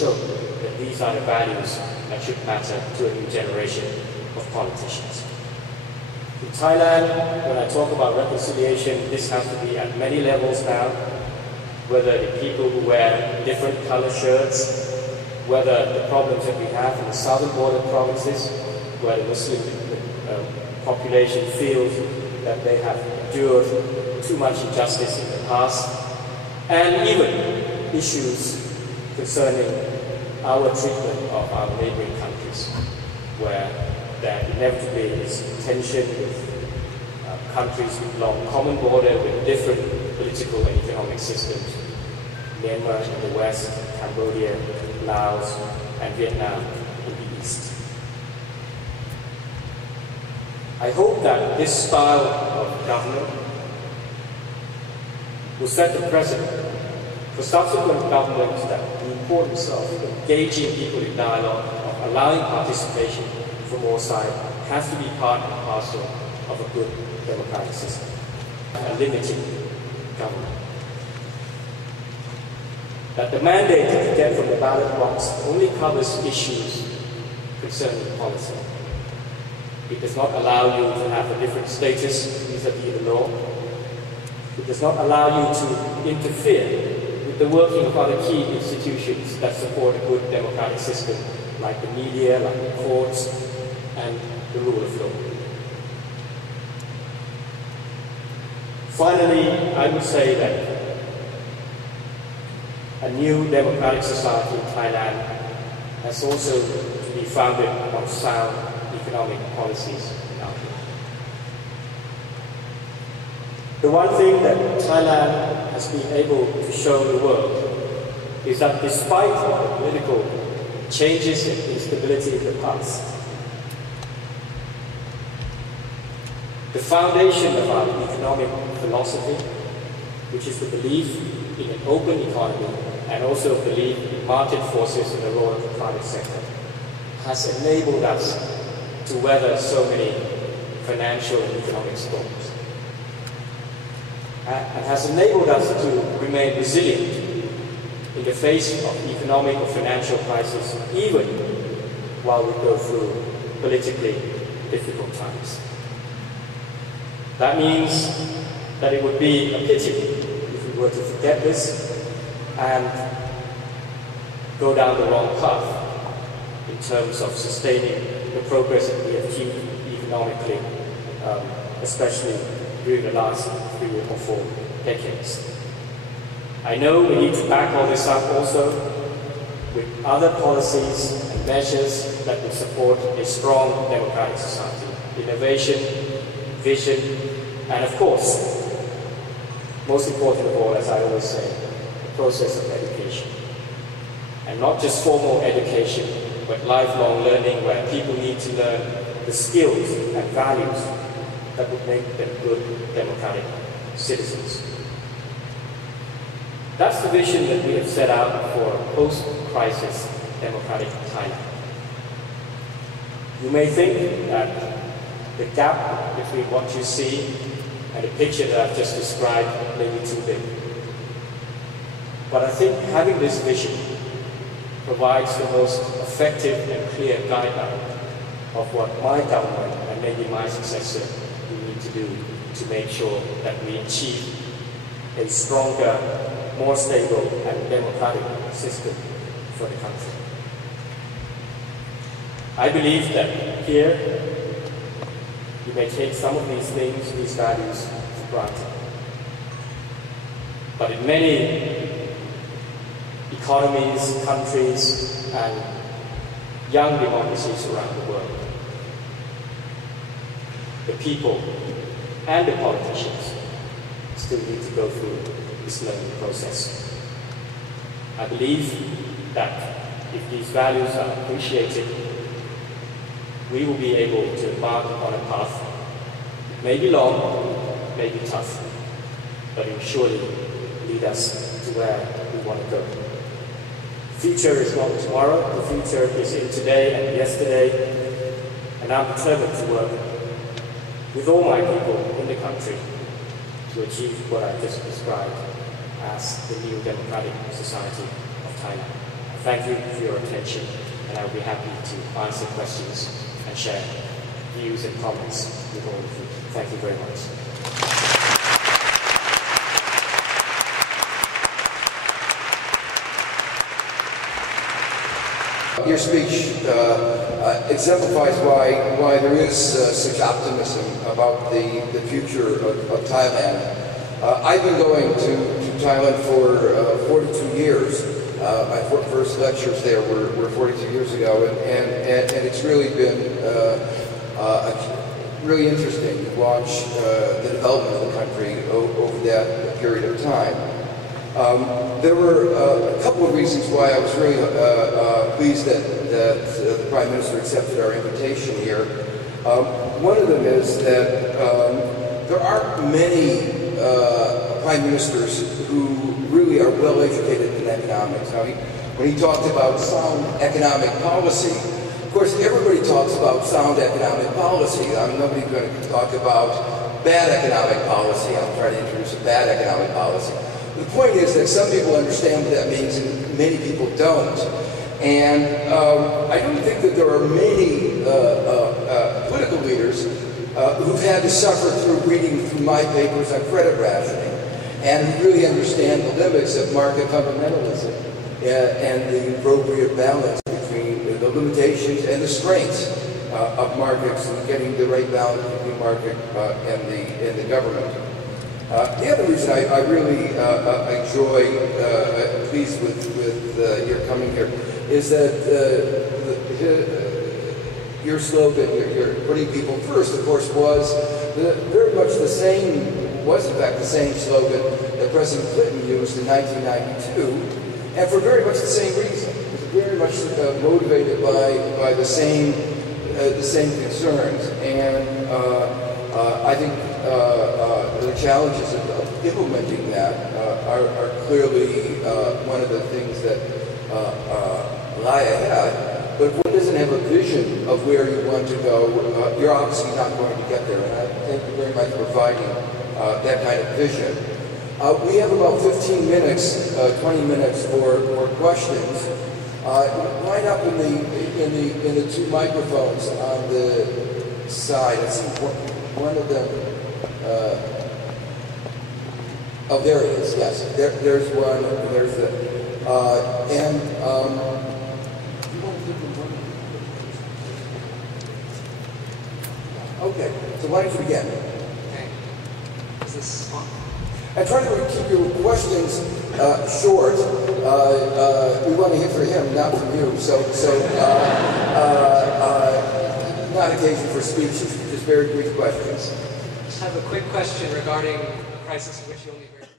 show that these are the values that should matter to a new generation of politicians. In Thailand, when I talk about reconciliation, this has to be at many levels now, whether the people who wear different color shirts, whether the problems that we have in the southern border provinces, where the Muslim population feels that they have endured too much injustice in the past, and even issues concerning our treatment of our neighboring countries, where there inevitably is tension with countries with long common border with different political and economic systems. Myanmar in the west, Cambodia, Laos, and Vietnam in the east. I hope that this style of government will set the precedent for subsequent governments that the importance of engaging people in dialogue, of allowing participation from all sides, has to be part and parcel of a good democratic system, a limited government. That the mandate that you get from the ballot box only covers issues concerning policy. It does not allow you to have a different status vis-à-vis the law. It does not allow you to interfere with the working of other key institutions that support a good democratic system, like the media, like the courts, and the rule of law. Finally, I would say that a new democratic society in Thailand has also to be founded on sound economic policies and outlook. The one thing that Thailand has been able to show the world is that despite the political changes and instability in the past, the foundation of our economic philosophy, which is the belief in an open economy and also belief in market forces and the role of the private sector, has enabled us to weather so many financial and economic storms, and has enabled us to remain resilient in the face of economic or financial crisis, even while we go through politically difficult times. That means that it would be a pity if we were to forget this and go down the wrong path in terms of sustaining the progress that we have achieved economically, especially during the last 3 or 4 decades. I know we need to back all this up also with other policies and measures that will support a strong democratic society. Innovation, vision, and of course, most important of all, as I always say, the process of education. And not just formal education, but lifelong learning where people need to learn the skills and values that would make them good democratic citizens. That's the vision that we have set out for a post-crisis democratic Thailand. You may think that the gap between what you see and the picture that I've just described may be too big. But I think having this vision provides the most effective and clear guideline of what my government and maybe my successor will need to do to make sure that we achieve a stronger, more stable and democratic system for the country. I believe that here you may take some of these things, these values, for granted. But in many economies, countries, and young democracies around the world, the people and the politicians still need to go through this learning process. I believe that if these values are appreciated, we will be able to embark on a path. It may be long, it may be tough, but it will surely lead us to where we want to go. The future is not tomorrow, the future is in today and yesterday, and I'm determined to work with all my people in the country to achieve what I just described as the new democratic society of Thailand. Thank you for your attention, and I will be happy to answer questions and share views and comments with all of you. Thank you very much. Your speech exemplifies why there is such optimism about the future of Thailand. I've been going to Thailand for 42 years. My first lectures there were 42 years ago, and it's really been really interesting to watch the development of the country over that period of time. There were a couple of reasons why I was really pleased that the Prime Minister accepted our invitation here. One of them is that there aren't many Prime Ministers who really are well educated in economics. I mean, when he talked about sound economic policy, of course everybody talks about sound economic policy. I'm nobody's going to talk about bad economic policy. I'm trying to introduce a bad economic policy. The point is that some people understand what that means and many people don't. And I don't think that there are many political leaders who've had to suffer through reading through my papers on credit rationing and who really understand the limits of market fundamentalism and the appropriate balance between the limitations and the strengths of markets and getting the right balance between market and the government. The other reason I really enjoy, pleased with your coming here, is that your slogan, your putting people first, of course, was very much the same, was in fact the same slogan that President Clinton used in 1992, and for very much the same reason. It was very much motivated by the same concerns, and I think the challenges of implementing that are clearly one of the things that lie ahead. But if one doesn't have a vision of where you want to go, you're obviously not going to get there. And I thank you very much for providing that kind of vision. We have about 15 minutes, 20 minutes for questions. Line up in the two microphones on the side. I see one of them. Oh, there it is. Yes, there's one. There's the okay, so why don't you begin? Okay. Is this on? And try to keep your questions short. We want to hear from him, not from you. So not occasion for speeches, just very brief questions. I just have a quick question regarding the crisis in which you only very